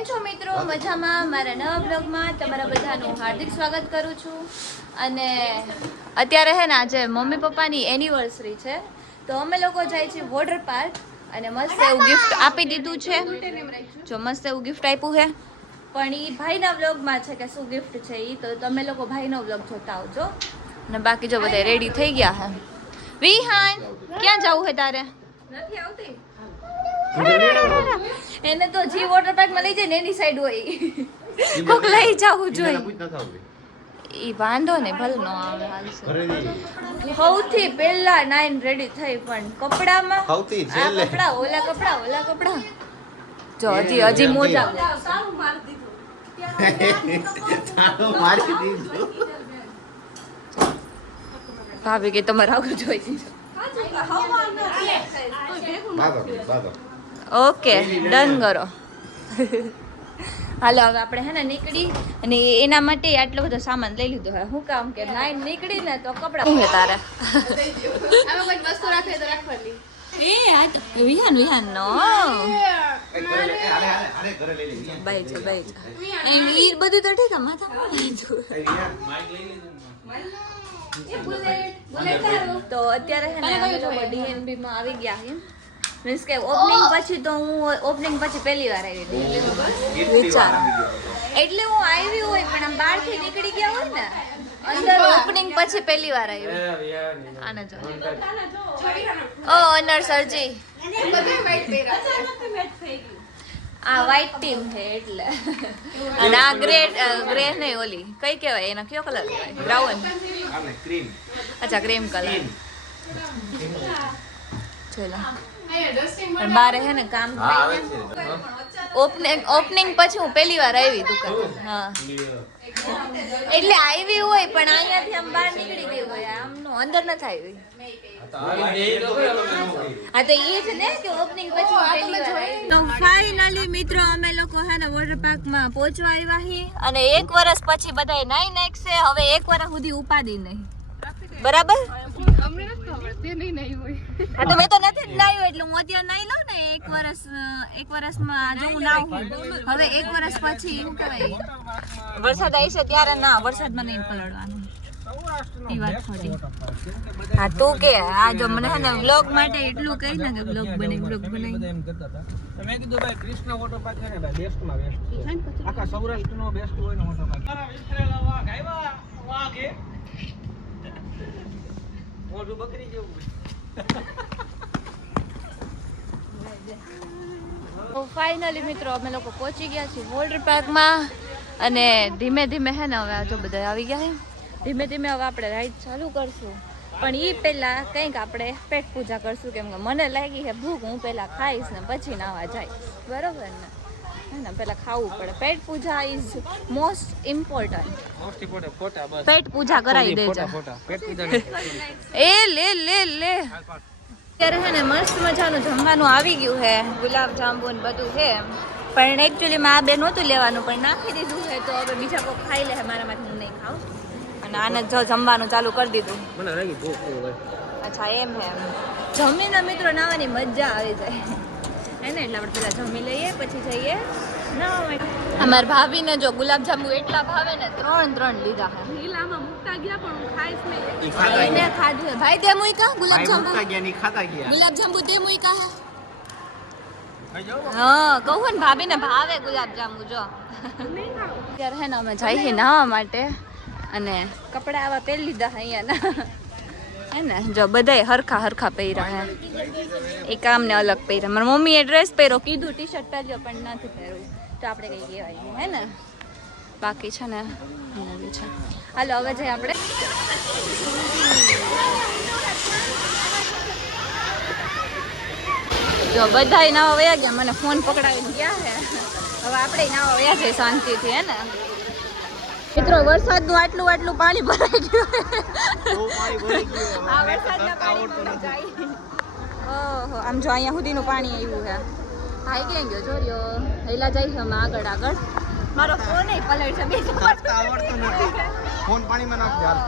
કેમ છો મિત્રો? મજામાં? મારા નવા બ્લોગમાં તમારા બધાનું હાર્દિક સ્વાગત કરું છું. અને અત્યારે હે ને આજે મમ્મી પપ્પાની એનિવર્સરી છે, તો અમે લોકો જાય છીએ વોટર પાર્ક અને મસ્ત એવું ગિફ્ટ આપી દીધું છે. જો મસ્ત એવું ગિફ્ટ આપ્યું છે, પણ એ ભાઈના વ્લોગમાં છે કે શું ગિફ્ટ છે એ તો તમે લોકો ભાઈનો વ્લોગ જોતા આવજો. અને બાકી જો બધા રેડી થઈ ગયા હે. વિહાન ક્યાં જવું છે તારે? નથી આવતી એને તો જી વોટર પાર્ક માં લઈ જાય ને એની સાઈડ હોય કોક લઈ જવું જોઈએ. ઈ વાંધો ને ભલે નો આવે હાલશે. સૌથી પહેલા નાઈન રેડી થઈ, પણ કપડામાં સૌથી આ છેલ્લે કપડા ઓલા કપડા જો હજી મોજા મારી દીધું. ભાભી કે તમારે આવું જોઈએ. ઓકે ડન કરો. હાલો હવે આપણે હે ને નીકળી, અને એના માટે આટલો બધો સામાન લઈ લીધો હે. શું કામ કે નાઈન નીકળી ને તો કપડા શું હે તારે આમાં કોઈ વસ્તુ રાખે તો રાખવાની. એ આ તો વિહાન નો બાઈ છે એમ ઈ બધું તો ઠીક માથામાં તો અત્યારે હે ને અમે લોકો ડીએનબી માં આવી ગયા છે. મીન્સ કે ઓપનિંગ પછી તો હું ઓપનિંગ પછી પહેલી વાર આવી વિચાર એટલે હું આવી હોય પણ આમ બહારથી નીકળી ગયા હોય ને અંદર ઓપનિંગ પછી પહેલી વાર આવી. આને જો ઓ ઓનર સરજી આ વ્હાઈટ ટીમ છે એટલે, અને આ ગ્રે નહીં ઓલી કઈ કહેવાય એનો કયો કલર કહેવાય? બ્રાઉન. અચ્છા ક્રીમ કલર. ચલો પણ બારે હે ને કામ ઓપનિંગ પછી હું પહેલી વાર આવી દુકાન. હા એટલે આવી હોય પણ અહીંયાથી આમ બહાર નીકળી ગઈ હોય, આમનો અંદર ન થાય. હા તો એ જ ને કે ઓપનિંગ પછી હું પહેલી વાર આવી. તો ફાઇનલી મિત્રો અમે લોકો હે ને વોટર પાર્ક માં પહોંચવા આવ્યા છીએ, અને 1 વર્ષ પછી બધાય નાઈ નાખશે. હવે 1 વર્ષ સુધી ઉપાડી નહીં, બરાબર? હા તો મેં તો નથી જ નાયું, એટલે હું અત્યારે નાઈ લઉં ને 1 વર્ષમાં જો હું નાવું. હવે 1 વર્ષ પછી શું કહેવાય વરસાદ આવશે ત્યારે ના, વરસાદમાં નહીં પલળવાનું. એ વાત ખોટી. હા તું કે આ જો મને હે ને વ્લોગ માટે એટલું કહી ને કે વ્લોગ બનાવી મેં કીધું ભાઈ કૃષ્ણ વોટર પાર્ક છે ને ભાઈ બેસ્ટ માં બેસ્ટ છે, આખા સૌરાષ્ટ્ર નો બેસ્ટ હોય ને વોટર પાર્ક. મોઢું બકરી જેવું. તો ફાઇનલી મિત્રો અમે લોકો પહોંચી ગયા છીએ વોટર પાર્કમાં, અને ધીમે ધીમે હે ને હવે આ જો બધા આવી ગયા છે. ધીમે ધીમે હવે આપણે રાઈડ ચાલુ કરશું, પણ એ પહેલાં કંઈક આપણે પેટ પૂજા કરશું, કેમ કે મને લાગી છે ભૂખ. હું પહેલાં ખાઈશ ને પછી નાવા જઈશ, બરોબર ને? હે ને પહેલાં ખાવું પડે. પેટ પૂજા ઇઝ મોસ્ટ ઇમ્પોર્ટન્ટ. પેટ પૂજા કરાવી દેજો. એ લે અત્યારે હે ને મસ્ત મજાનું જમવાનું આવી ગયું છે, ગુલાબ જાંબુ ને બધું છે. પણ એકચ્યુઅલીમાં આ બે નહોતું લેવાનું, પણ નાખી દીધું છે, તો હવે બીજા કોઈ ખાઈ લે. મારામાંથી હું નહીં ખાઉં. અને આને જો જમવાનું ચાલુ કરી દીધું. અચ્છા એમ હે. જમીને મિત્રો નાવાની મજા આવી જાય હે ને, એટલે આપણે પેલા જમી લઈએ પછી જઈએ નાવા. અમારા ભાભીને જો ગુલાબ જાંબુ એટલા ભાવે ને 3 લીધા છે. લીલામાં મુકતા ગયા પણ હું ખાઈશ નહીં. એને ખાધું ભાઈ તે મુઈકા ગુલાબ જાંબુ ગુલાબ જાંબુ તે મુઈકા હે. હા કહું ને ભાભીને ભાવે ગુલાબ જાંબુ. જો અત્યારે હે ને અમે જઈએ નાવા માટે, અને કપડા આવા પહેરી લીધા અહીંયાના હે ને. જો બધાય હરખા પહેર્યા હે. એક આમ ને અલગ પહેર્યા. મારી મમ્મીએ ડ્રેસ પહેર્યો, કીધું ટી શર્ટ પહેર્યો પણ નથી પહેરવું, તો આપણે કઈ કહેવાય હે ને. બાકી છે ને છે. હાલો હવે જઈએ આપણે. જો બધાય નાવા વયા ગયા, મને ફોન પકડાવીને ગયા છે. હવે આપણે નાવા વયા જઈએ શાંતિથી હે ને. મિત્રો વરસાદનું આટલું પાણી ભરાઈ ગયું. આ વરસાદના પાણી જાય. ઓહો આમ જો અહીંયા સુધીનું પાણી આવ્યું છે. ભાઈ ક્યાં ગયો જોર્યો? હેલા જાય છે અમે આગળ. મારો ફોન પલટ છે. આવડતું નથી. ફોન પાણીમાં નાખ યાર.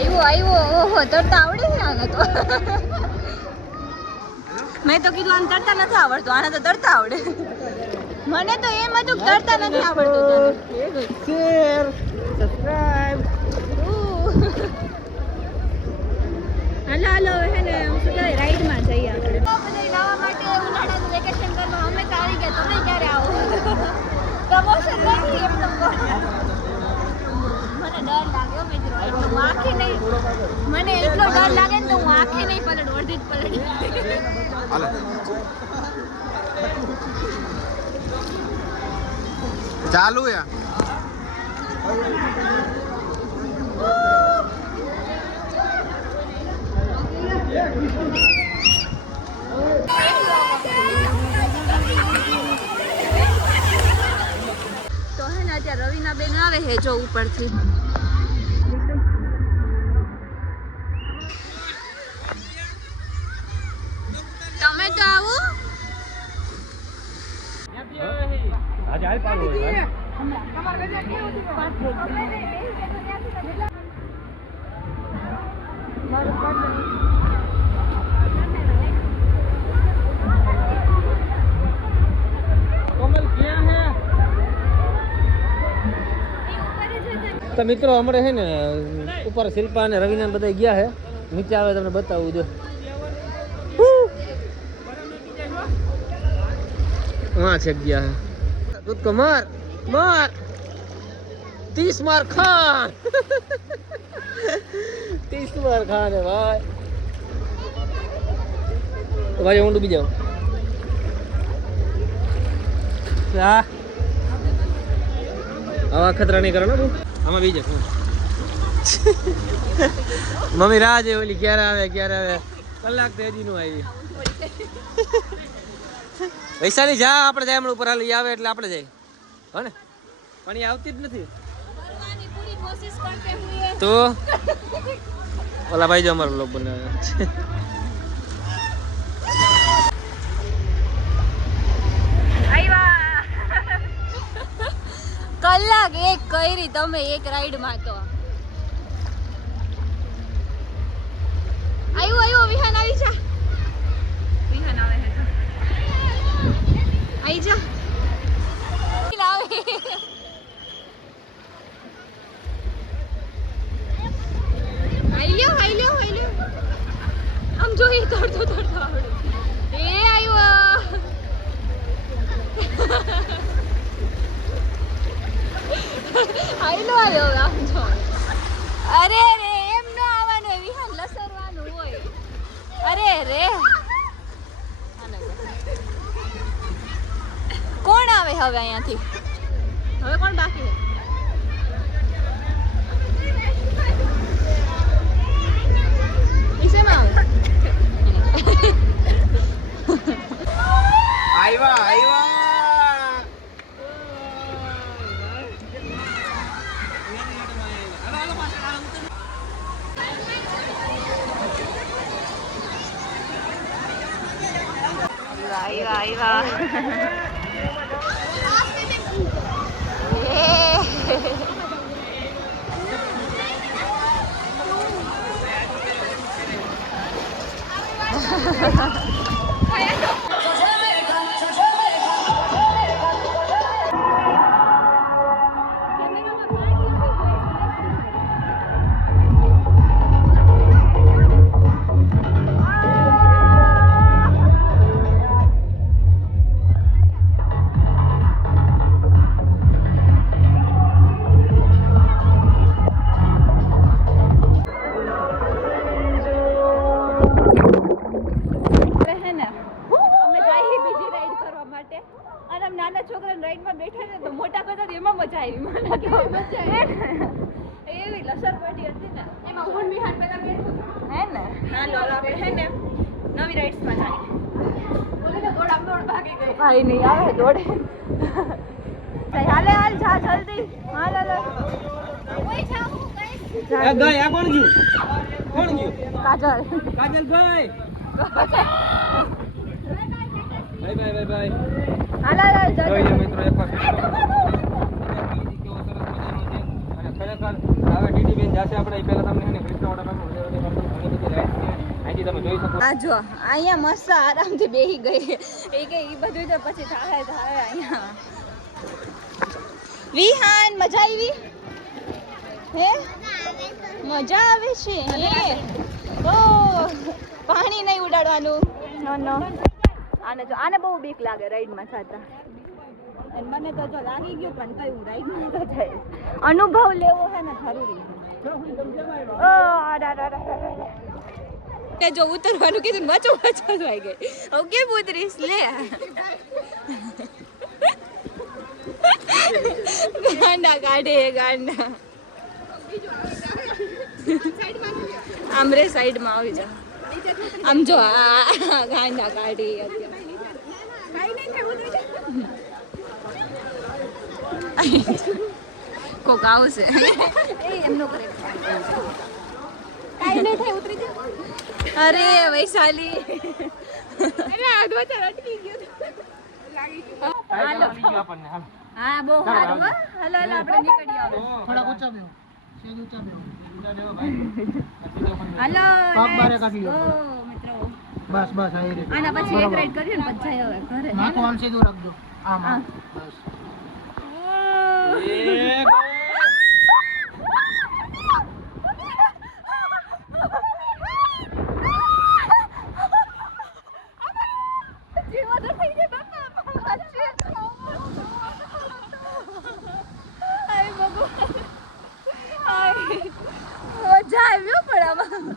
આવ્યો આવ્યો ઓહો તરતા આવડે છે આને તો મેં તો કીધું આને તરતા નથી આવડતું આને તો તરતા આવડે મને તો એમ હતું કે તરતા નથી આવડતું શેર સબસ્ક્રાઇબ હાલો હાલો હે ને હું શું કહે રાઈડમાં જઈએ આપણે તો બધા નવા માટે ઉનાળાનું વેકેશન કરવા અમે તો આવી ગયા તમે ક્યારે આવો પ્રમોશન નથી એમ તો મને ડર લાગ્યો મિત્રો એટલે હું આંખે નહીં મને એટલો ડર લાગે ને તો હું આંખે નહીં પલટ અડધી જ પલટી હાલો ચાલુ યા તો હે ને અત્યારે રવિના બેન આવે હે જો ઉપરથી તમે તો આવો આજે હાલ પાડો હોય કોમલ ક્યાં હે તો મિત્રો હમણાં છે ને ઉપર શિલ્પા અને રવિના બધા ગયા છે નીચે આવે તમને બતાવું જો वहाँ छेक गया है दूध को मार मार 30 मार खान 30 मार खान है भाई तो भाई ऊँट भी जाओ क्या आवा खतरा नहीं करना तू हमें भी जाओ मम्मी राज है बोली क्या रहा है कलाक तेजी नु आई પૈસા ની જા આપણે જાય હમણાં ઉપર હાલી આવે એટલે આપણે જાય હો ને પણ એ આવતી જ નથી તો ઓલા ભાઈ જો અમારો બ્લોગ બનાવે કલાક એક કરી તમે એક રાઈડ માં તો આવ્યો વિહાન આવી જા વિહાન આવે હે તો આવી જા લાવે આઈ લ્યો આમ જોઈ તડતો આવડે એ આવ્યો આવ્યો આમ જો અરે રે એમ ન આવવાનું વિહાન લસરવાનું હોય અરે રે કોણ આવે હવે અહીંયાથી હવે કોણ બાકી છે ઈસેમાં આવે આવ્યા આવ્યા નાના છોકરાને રાઈડમાં બેઠા ને તો મોટા કરતા એમાં મજા આવી મને એવી લસરપટ્ટી હતી ને એમાં હું વિહાન પેલા બેઠું હે ને હાલો આપણે હે ને નવી રાઈડ્સમાં જાય બોલે ને દોડ ભાગી ગઈ ભાઈ નહીં આવે દોડે હાલે હાલ જા જલ્દી હાલ ઓય જાઉં આ ગઈ આ કોણ ગયું કાજલ ગઈ બાય બાય હાલ જોઈ મિત્રો એકવાર કેવો સરસ મજાનો છે અને ખરેખર હવે ડીડી બેન જાશે આપણે પહેલા તમને કૃષ્ણ વોટર આ જો અહીંયા મસ્ત આરામથી બેહી ગઈ એ કે ઈ બધું તો પછી થાય અહીંયા વિહાન મજા આવી હે મજા આવે છે હે ઓ પાણી નહીં ઉડાડવાનું નો નો આને બહુ બીક લાગે રાઈડમાં થતા અને મને તો જો લાગી ગયું પણ કઈ હું રાઈડમાં તો જાય અનુભવ લેવો હે ને જરૂરી છે જો ઉતરવાનું કીધું મચો વાઈ ગઈ ઓકે ઉતરીશ લે ગાંડા કાઢે ગાંડા આમ રે સાઈડમાં આવી જા આમ જો આ ગાંડા કાઢી કોક આવશે એમનો કરે કાઈ નહીં થાય ઉતરી જા અરે વૈશાલી અરે અડવા અટકી ગયો લાગી ગયો હાલો હા બહુ સારું હો હાલો હાલો આપણે નીકળી આવો થોડા ઊંચા બેહો સેજ ઊંચા બેહો હાલો પગ બારે કાઢી લો ઓ મિત્રો બસ બસ આ રે આના પછી એક રાઈડ કરીએ ને પછી જાય હવે ઘરે માથું આમ સીધું રાખજો આમ આમ બસ મજા આવ્યો પણ આમાં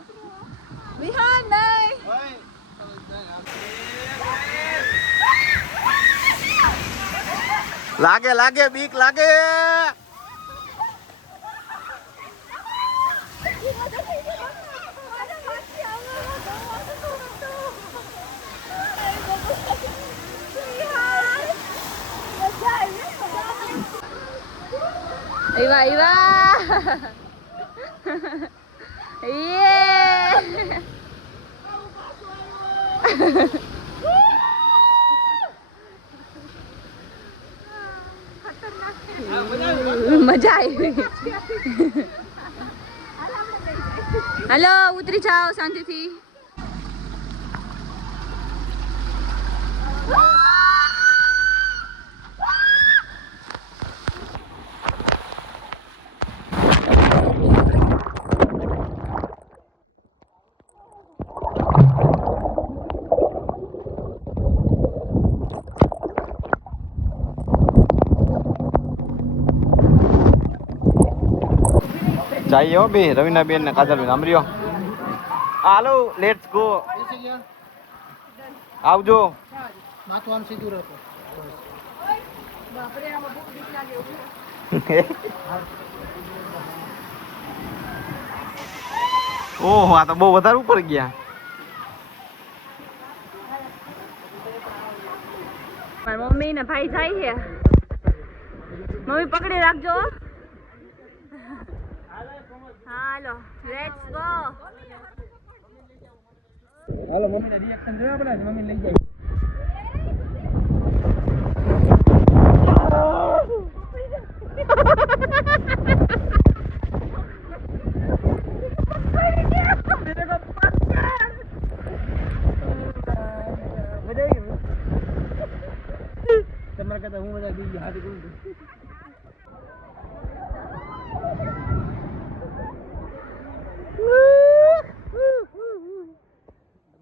વિહાન નહીં લાગે લાગે બીક લાગે Iva. Yeah. મજા આવી હાલો ઉતરી જાઓ શાંતિથી चाहिए हो बे रवीना बेन ने काजल बेन अमरियो हालो लेट्स गो आवजो માથું આમ સીધું રાખો બાપરે આમાં બહુ બીક લાગે ઓહો આ તો બહુ વધારે ઉપર ગયા મારી મમ્મી ને ભાઈ જાય છે મમ્મી પકડી રાખજો હાલો લેટ્સ ગો હાલો મમ્મીને રિએક્શન જોયા આપણે મમ્મી લઈ જાય તમારે કહેતા હું બધા બીજી હાથ કરું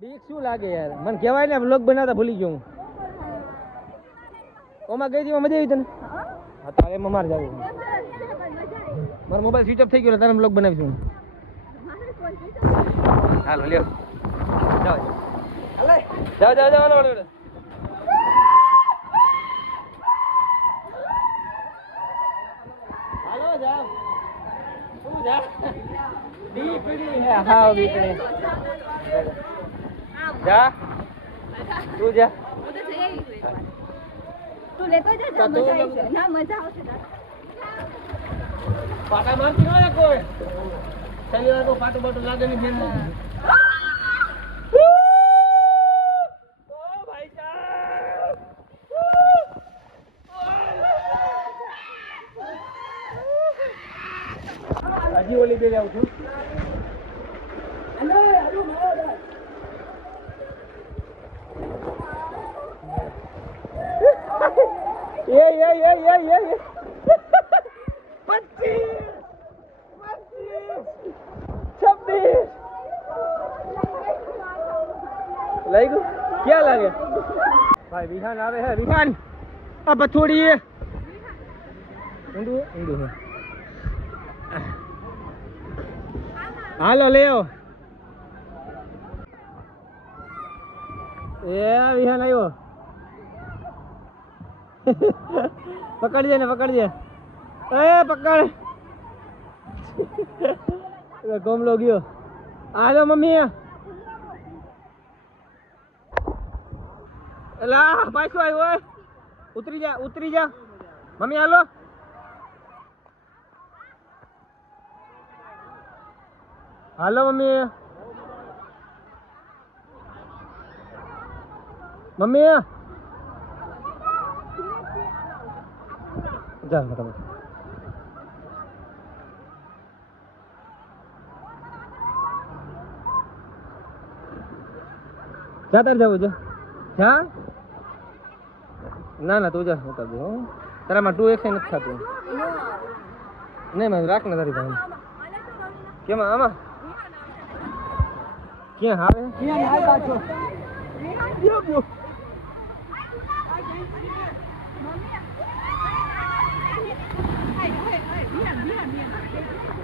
બીક શું લાગે યાર મને કહેવાય ને વ્લોગ બનાવતા ભૂલી ગયો હું ઓમાં ગઈ હતી મજા આવી તને હા તારે એમાં મારે જવું મારો મોબાઈલ સ્વિચ ઓફ થઈ ગયો તારે વ્લોગ બનાવીશું હાલો લ્યો જાઓ જાઓ જાઓ જાઓ હાલો હાલો જાઓ શું જા બીકડી હે હા બીકડી જા તું જા તું લેતો જા મજા આવશે ના મજા આવશે પાટા મારતી ન કોઈ ચાલી વાર તો પાટો બાટો લાગે ની બેન હજી ઓલી બે આવું છું લાગ્યું ક્યાં લાગે ભાઈ વિહાન આવે હે વિહાન આ પથોડી ઊંડું ઊંડું હાલો લેવો એ વિહાન આવ્યો પકડજે ને પકડજે એ પકડ ગોમલો ગયો હાલો મમ્મી એલા પાછો આવ્યો ઉતરી જા મમ્મી હાલો હાલો મમ્મી જા ફટાફટ જા તાર જવું છે જા ના તું જા હું કરી દઉં હો તારામાં 2 એક્શન નથી થતું નહીં મારે રાખ ને તારી ભાઈ કેમાં આમાં ક્યાં હાલે ક્યાં હાલ પાછો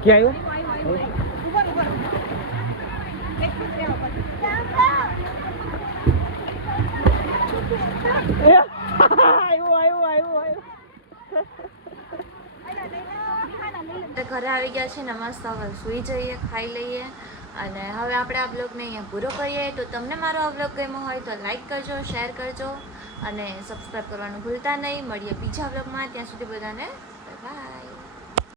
ક્યાં આવ્યો ઘરે આવી ગયા છે ને મસ્ત હવે સૂઈ જઈએ ખાઈ લઈએ અને હવે આપણે આ બ્લોગને અહીંયા પૂરો કરીએ તો તમને મારો આ બ્લોગ ગમ્યો હોય તો લાઈક કરજો શેર કરજો અને સબસ્ક્રાઈબ કરવાનું ભૂલતા નહીં મળીએ બીજા બ્લોગમાં ત્યાં સુધી બધાને બાય.